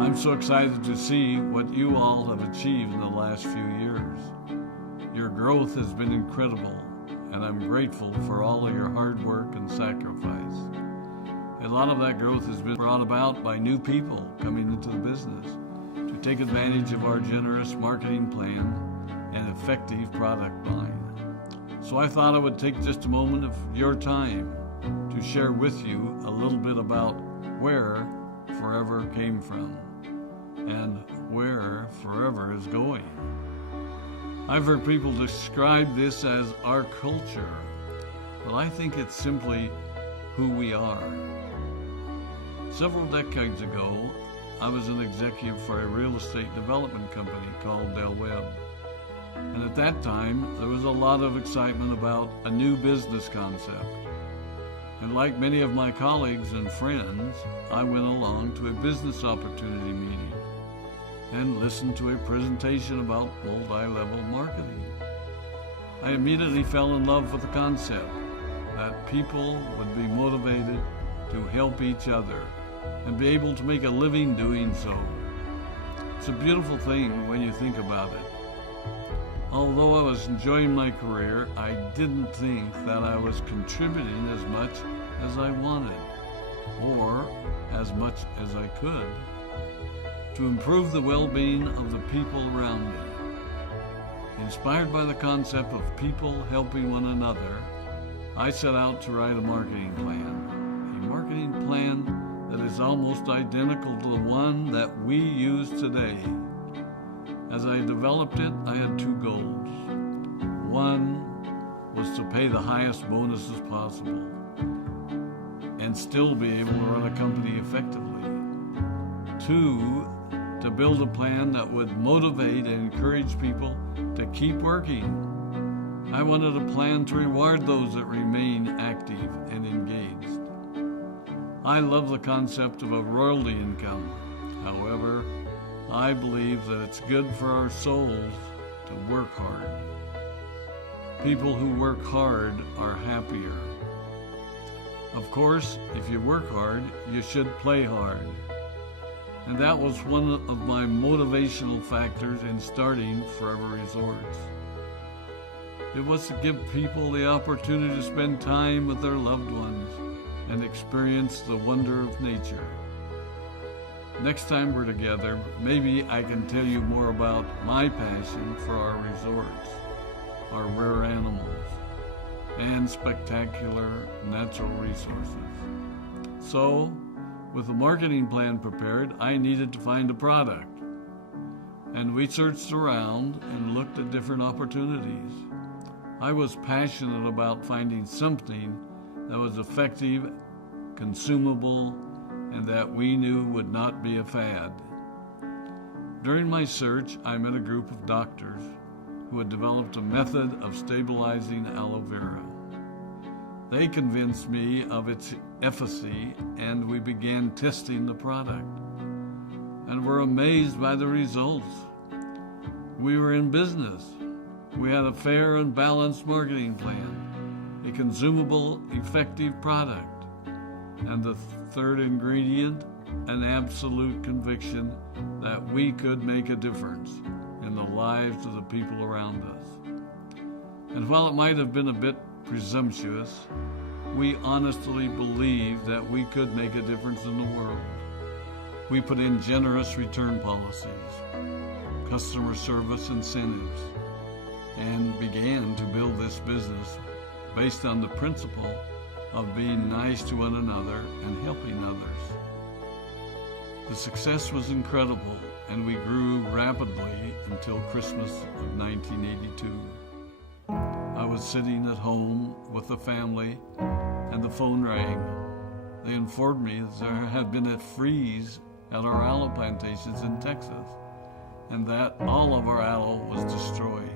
I'm so excited to see what you all have achieved in the last few years. Your growth has been incredible, and I'm grateful for all of your hard work and sacrifice. A lot of that growth has been brought about by new people coming into the business to take advantage of our generous marketing plan and effective product line. So I thought I would take just a moment of your time to share with you a little bit about where Forever came from and where Forever is going. I've heard people describe this as our culture, but I think it's simply who we are. Several decades ago, I was an executive for a real estate development company called Del Webb. And at that time, there was a lot of excitement about a new business concept. And like many of my colleagues and friends, I went along to a business opportunity meeting and listened to a presentation about multi-level marketing. I immediately fell in love with the concept that people would be motivated to help each other and be able to make a living doing so. It's a beautiful thing when you think about it. Although I was enjoying my career, I didn't think that I was contributing as much as I wanted, or as much as I could, to improve the well-being of the people around me. Inspired by the concept of people helping one another, I set out to write a marketing plan that is almost identical to the one that we use today. As I developed it, I had two goals. One was to pay the highest bonuses possible and still be able to run a company effectively. Two, to build a plan that would motivate and encourage people to keep working. I wanted a plan to reward those that remain active and engaged. I love the concept of a royalty income. However, I believe that it's good for our souls to work hard. People who work hard are happier. Of course, if you work hard, you should play hard. And that was one of my motivational factors in starting Forever Resorts. It was to give people the opportunity to spend time with their loved ones and experience the wonder of nature. Next time we're together, maybe I can tell you more about my passion for our resorts, our rare animals, and spectacular natural resources. So, with the marketing plan prepared, I needed to find a product. And we searched around and looked at different opportunities. I was passionate about finding something that was effective, consumable, and that we knew would not be a fad. During my search, I met a group of doctors who had developed a method of stabilizing aloe vera. They convinced me of its efficacy, and we began testing the product, and were amazed by the results. We were in business. We had a fair and balanced marketing plan, a consumable, effective product, and the third ingredient, an absolute conviction that we could make a difference in the lives of the people around us. And while it might have been a bit presumptuous, we honestly believed that we could make a difference in the world. We put in generous return policies, customer service incentives, and began to build this business based on the principle of being nice to one another and helping others. The success was incredible, and we grew rapidly until Christmas of 1982. I was sitting at home with the family, and the phone rang. They informed me that there had been a freeze at our aloe plantations in Texas, and that all of our aloe was destroyed.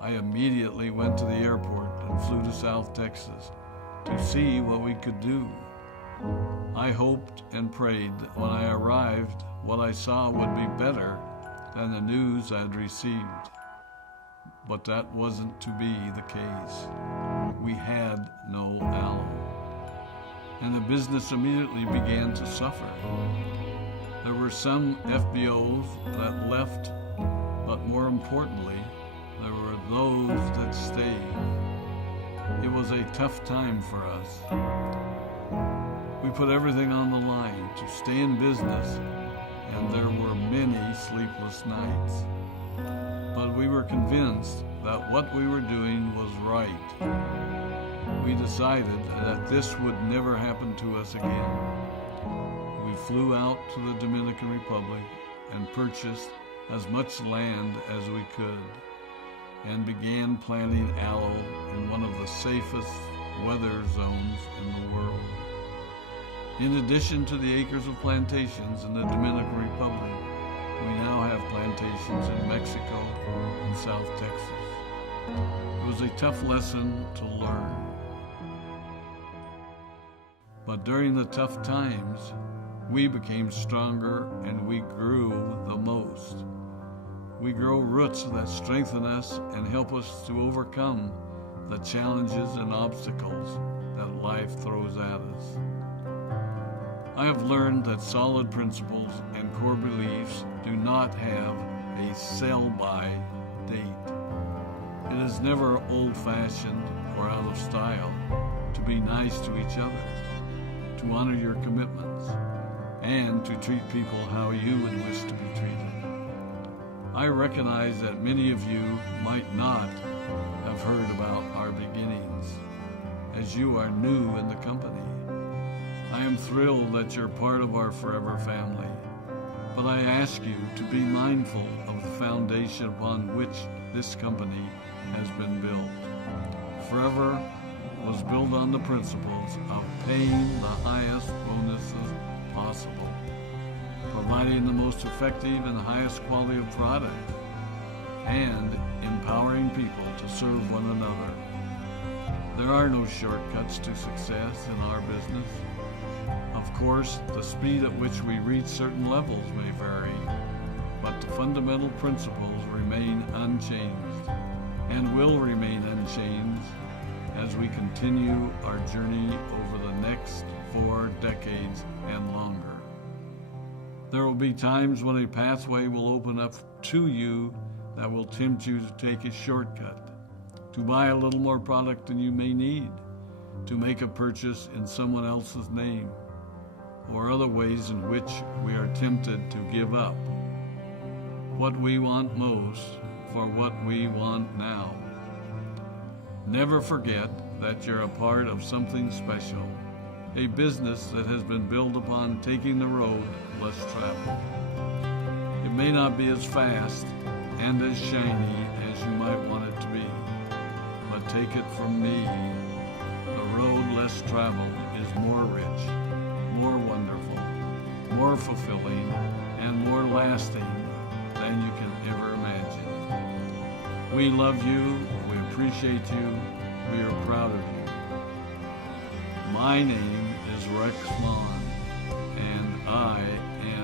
I immediately went to the airport and flew to South Texas to see what we could do. I hoped and prayed that when I arrived, what I saw would be better than the news I'd received. But that wasn't to be the case. We had no aloe, and the business immediately began to suffer. There were some FBOs that left, but more importantly, there were those that stayed. It was a tough time for us. We put everything on the line to stay in business, and there were many sleepless nights. But we were convinced that what we were doing was right. We decided that this would never happen to us again. We flew out to the Dominican Republic and purchased as much land as we could and began planting aloe in one of the safest weather zones in the world. In addition to the acres of plantations in the Dominican Republic, we now have plantations in Mexico and South Texas. It was a tough lesson to learn. But during the tough times, we became stronger and we grew the most. We grow roots that strengthen us and help us to overcome the challenges and obstacles that life throws at us. I have learned that solid principles and core beliefs do not have a sell-by date. It is never old-fashioned or out of style to be nice to each other, to honor your commitments, and to treat people how you would wish to be treated. I recognize that many of you might not have heard about our beginnings, as you are new in the company. I am thrilled that you're part of our Forever family, but I ask you to be mindful of the foundation upon which this company has been built. Forever was built on the principles of paying the highest bonuses possible, providing the most effective and highest quality of product, and empowering people to serve one another. There are no shortcuts to success in our business. Of course, the speed at which we reach certain levels may vary, but the fundamental principles remain unchanged and will remain unchanged as we continue our journey over the next 4 decades and longer. There will be times when a pathway will open up to you that will tempt you to take a shortcut, to buy a little more product than you may need, to make a purchase in someone else's name, or other ways in which we are tempted to give up what we want most for what we want now. Never forget that you're a part of something special, a business that has been built upon taking the road less traveled. It may not be as fast and as shiny as you might want it to be, but take it from me, the road less traveled is more rich, more wonderful, more fulfilling, and more lasting than you can ever imagine. We love you, we appreciate you, we are proud of you. My name is Rex Maughan, and I am